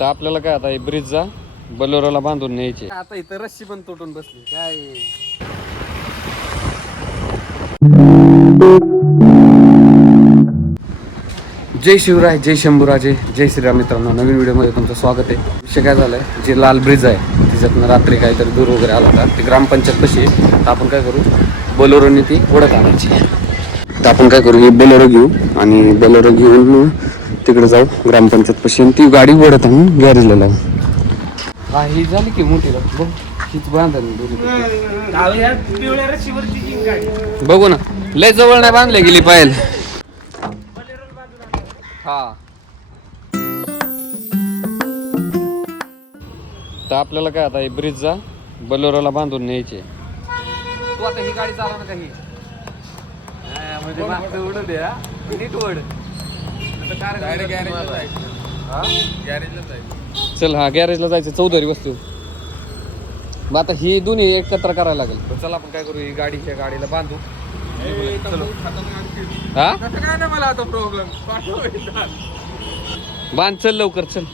तर आपल्याला काय आता ब्रिजचा बलोराला बांधून न्यायचे. आता इथं रस्सी पण तुटून बसली काय. जय शिवराय, जय शंभूराजे, जय श्रीराम. मित्रांनो, नवीन व्हिडिओमध्ये तुमचं स्वागत आहे. विषय काय झालाय, जे लाल ब्रिज आहे तिच्यातनं रात्री काहीतरी दूर वगैरे आला होता. ती ग्रामपंचायत कशी आहे, तर आपण काय करू, बोलोरोनी ती ओढत आणायची. तर आपण काय करू, हे बोलेरो घेऊ आणि बोलेरो घेऊन तिकडे जाऊ ग्रामपंचायत पाशी. ती गाडी ओढत आणून गॅरेजला लावू. हा ही झाली की मोठी बघ, हीच बांधा बघू ना, लय जवळ नाही बांधले गेली पाहिजे. हा तर आपल्याला काय आता ब्रिजचा बलोराला बांधून न्यायचे. तू आता ही गाडी चालव ना काही म्हणजे मागचं उडू दे, नीट ओढ. चल हा गॅरेजला जायचं, चौधरी वस्तू. मग आता ही दोन्ही एकत्र करायला लागेल. तर चला आपण काय करू, ही गाडीच्या गाडीला बांधू. हा काय नाही मला आता प्रॉब्लेम. बांध, चल लवकर चल.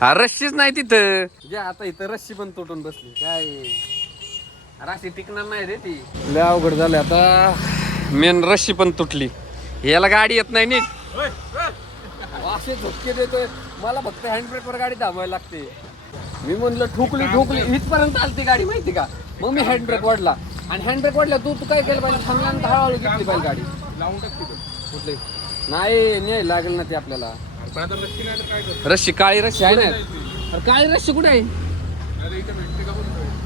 हा रस्सीच नाही तिथं. आता इथं रस्सी पण तुटून बसली काय. रस्सी टिकणार नाही रे, ती लय अवघड झालं आता. मेन रस्सी पण तुटली, याला गाडी येत नाही नीट. असे झटके देतोय मला, फक्त हँड ब्रेकवर गाडी थांबायला लागते. मी म्हणलं ठोकली इथपर्यंत आलती गाडी माहिती का. मग मी हँड ब्रेक वाढला आणि हँड ब्रेक वाढला. तू काय केलं पाहिजे, थांबल्यानंतर हळूहळू घेतली पाहिजे गाडी. लावून टाकते कुठली नाही, नाही लागेल ना ती आपल्याला. रस्सी काळी रस्सी आहे ना. काळी रस्सी कुठे आहे.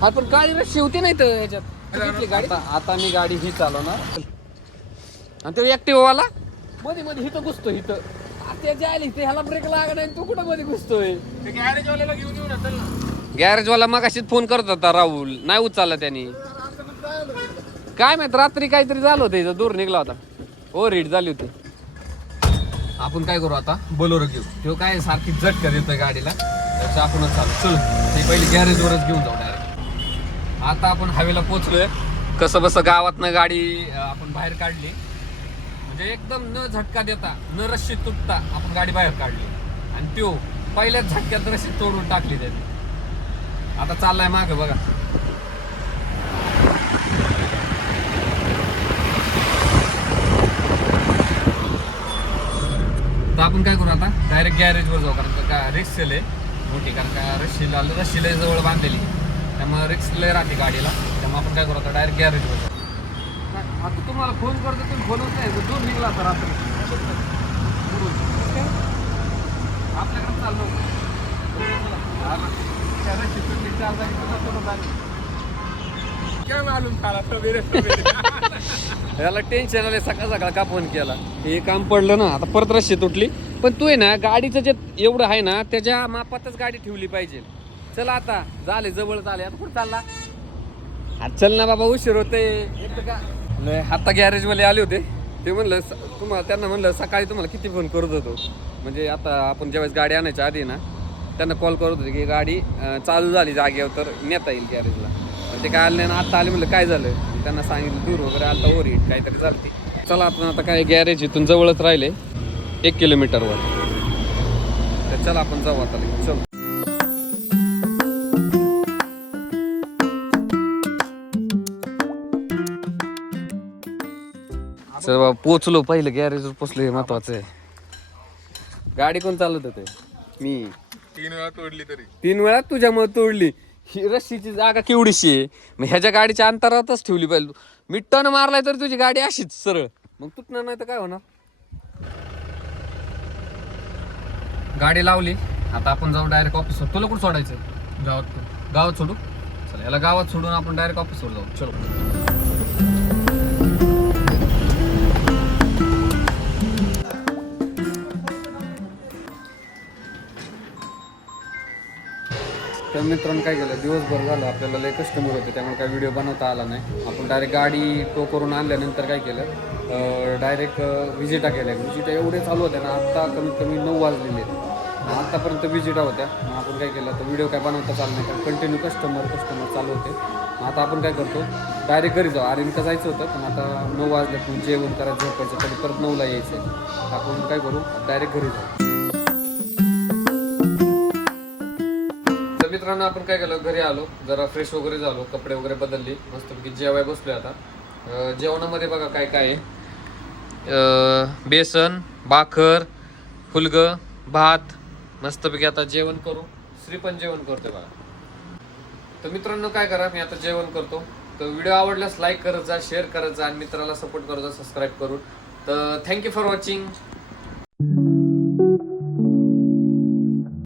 हा पण काळी रस्सी होती नाही तर ह्याच्यात गाडी. आता मी गाडी ही चालवणार आणि तो ऍक्टिव्ह वाला मध्ये मध्ये हिथं घुसतो. हिथं त्याच्या आली ते ह्याला ब्रेक लागला नाही, तू कुठं मध्ये घुसतोय. गॅरेजवाल्याला घेऊन येऊ ना. गॅरेजवाला मग अशीच फोन करत होता राहुल, नाही उचलला त्यांनी. काय माहित रात्री काहीतरी झालं होतं, इथं दूर निघला होता, ओव्हर हीट झाली होती. आपण काय करू आता, बोलेरो घेऊ. तो काय सारखी झटका देतोय गाडीला, त्याचं आपणच चालू. चल ते पहिले गॅरेजवरच घेऊन जाऊ डायरेक्ट. आता आपण हवेला पोहोचलोय. कसं बसं गावातनं गाडी आपण बाहेर काढली, म्हणजे एकदम न झटका देता, न रस्सी तुटता आपण गाडी बाहेर काढली. आणि त्यो पहिल्याच झटक्यात रस्सी तोडून टाकली त्यांनी. आता चाललाय मागे बघा. तर आपण काय करू आता, डायरेक्ट गॅरेजवर जाऊ. कारण का रिक्स आहे मोठी, कारण का रस्सीला जवळ बांधलेली, त्यामुळे रिक्स लय राहते गाडीला. त्यामुळे आपण काय करू आता, डायरेक्ट गॅरेजवर जाऊ. आता तुम्हाला फोन करतो, तुम्ही फोनच नाही, दूर निघला तर रात्री आपल्याकडे चाललो. याला टेन्शन आलं, सकाळ सकाळ का फोन केला. हे काम पडलं ना, आता परत रस्सी तुटली. पण तू आहे ना, गाडीचं जे एवढं आहे ना, त्याच्या मापातच गाडी ठेवली पाहिजे. चला आता झाले, जवळ झाले. आता कुठं चालला. हा चल ना बाबा, उशीर होते. आता गॅरेजवाले आले होते, ते म्हणलं तुम्हाला, त्यांना म्हणलं सकाळी तुम्हाला किती फोन करत होतो. म्हणजे आता आपण ज्यावेळेस गाडी आणायच्या आधी ना, त्यांना कॉल करत होते की गाडी चालू झाली जागेवर तर नेता येईल गॅरेजला. पण ते काय आलं नाही ना, आता आले. म्हणलं काय झालं, त्यांना सांगितलं दूर वगैरे आलता, ओव्हर हीट काहीतरी झाली. चला आपण आता काय, गॅरेज इथून जवळच राहिले 1 किलोमीटरवर. तर चला आपण जाऊ आता. चल चल पोचलो, पहिलं गॅरेजवर पोचलो, हे महत्वाचं आहे. गाडी कोण चालवत होते, मी. 3 वेळा तोडली तरी. 3 वेळा तुझ्यामुळे तोडली. ही रस्सीची जागा केवढीशी आहे, मग ह्याच्या गाडीच्या अंतरातच ठेवली पाहिजे. मी टर्न मारलाय तर तुझी गाडी अशीच सरळ, मग तुटणार नाही तर काय होणार. गाडी लावली, आता आपण जाऊ डायरेक्ट ऑफिसवर. तुला कुठं सोडायचं, गावात सोडू. चला याला गावात सोडून आपण डायरेक्ट ऑफिसवर जाऊ. चलो. तर मित्रांनो काय केलं, दिवसभर झालं आपल्याला लय कस्टमर होते, त्यामुळे काय व्हिडिओ बनवता आला नाही. आपण डायरेक्ट गाडी टो करून आणल्यानंतर काय केलं, डायरेक्ट विजिटा केल्या. विजिटा एवढे चालू होत्या ना, आत्ता कमीत कमी 9 वाजलेले. आतापर्यंत विजिटा होत्या. मग आपण काय केलं तर व्हिडिओ काय बनवता चालू नाही कारण कंटिन्यू कस्टमर चालू होते. मग आता आपण काय करतो डायरेक्ट घरी जाऊ. आर्यनका जायचं होतं पण आता 9 वाजले पण जेवण करायचं झोपायचं तरी परत 9ला यायचं. आपण काय करू डायरेक्ट घरी जाऊ. तर मित्रांनो आपण काय केलं घरी आलो जरा फ्रेश वगैरे झालो कपडे वगैरे बदलली मस्तपैकी जेवाय बसलोय आता. जेवणामध्ये बघा काय काय आहे. बेसन भाकर फुलग भात मस्तपैकी आता जेवण करू. श्री पण जेवण करते बघा. तर मित्रांनो काय करा मी आता जेवण करतो. तर व्हिडिओ आवडल्यास लाईक करत जा शेअर करत जा आणि मित्राला सपोर्ट करत जा सबस्क्राईब करून. तर थँक्यू फॉर वॉचिंग.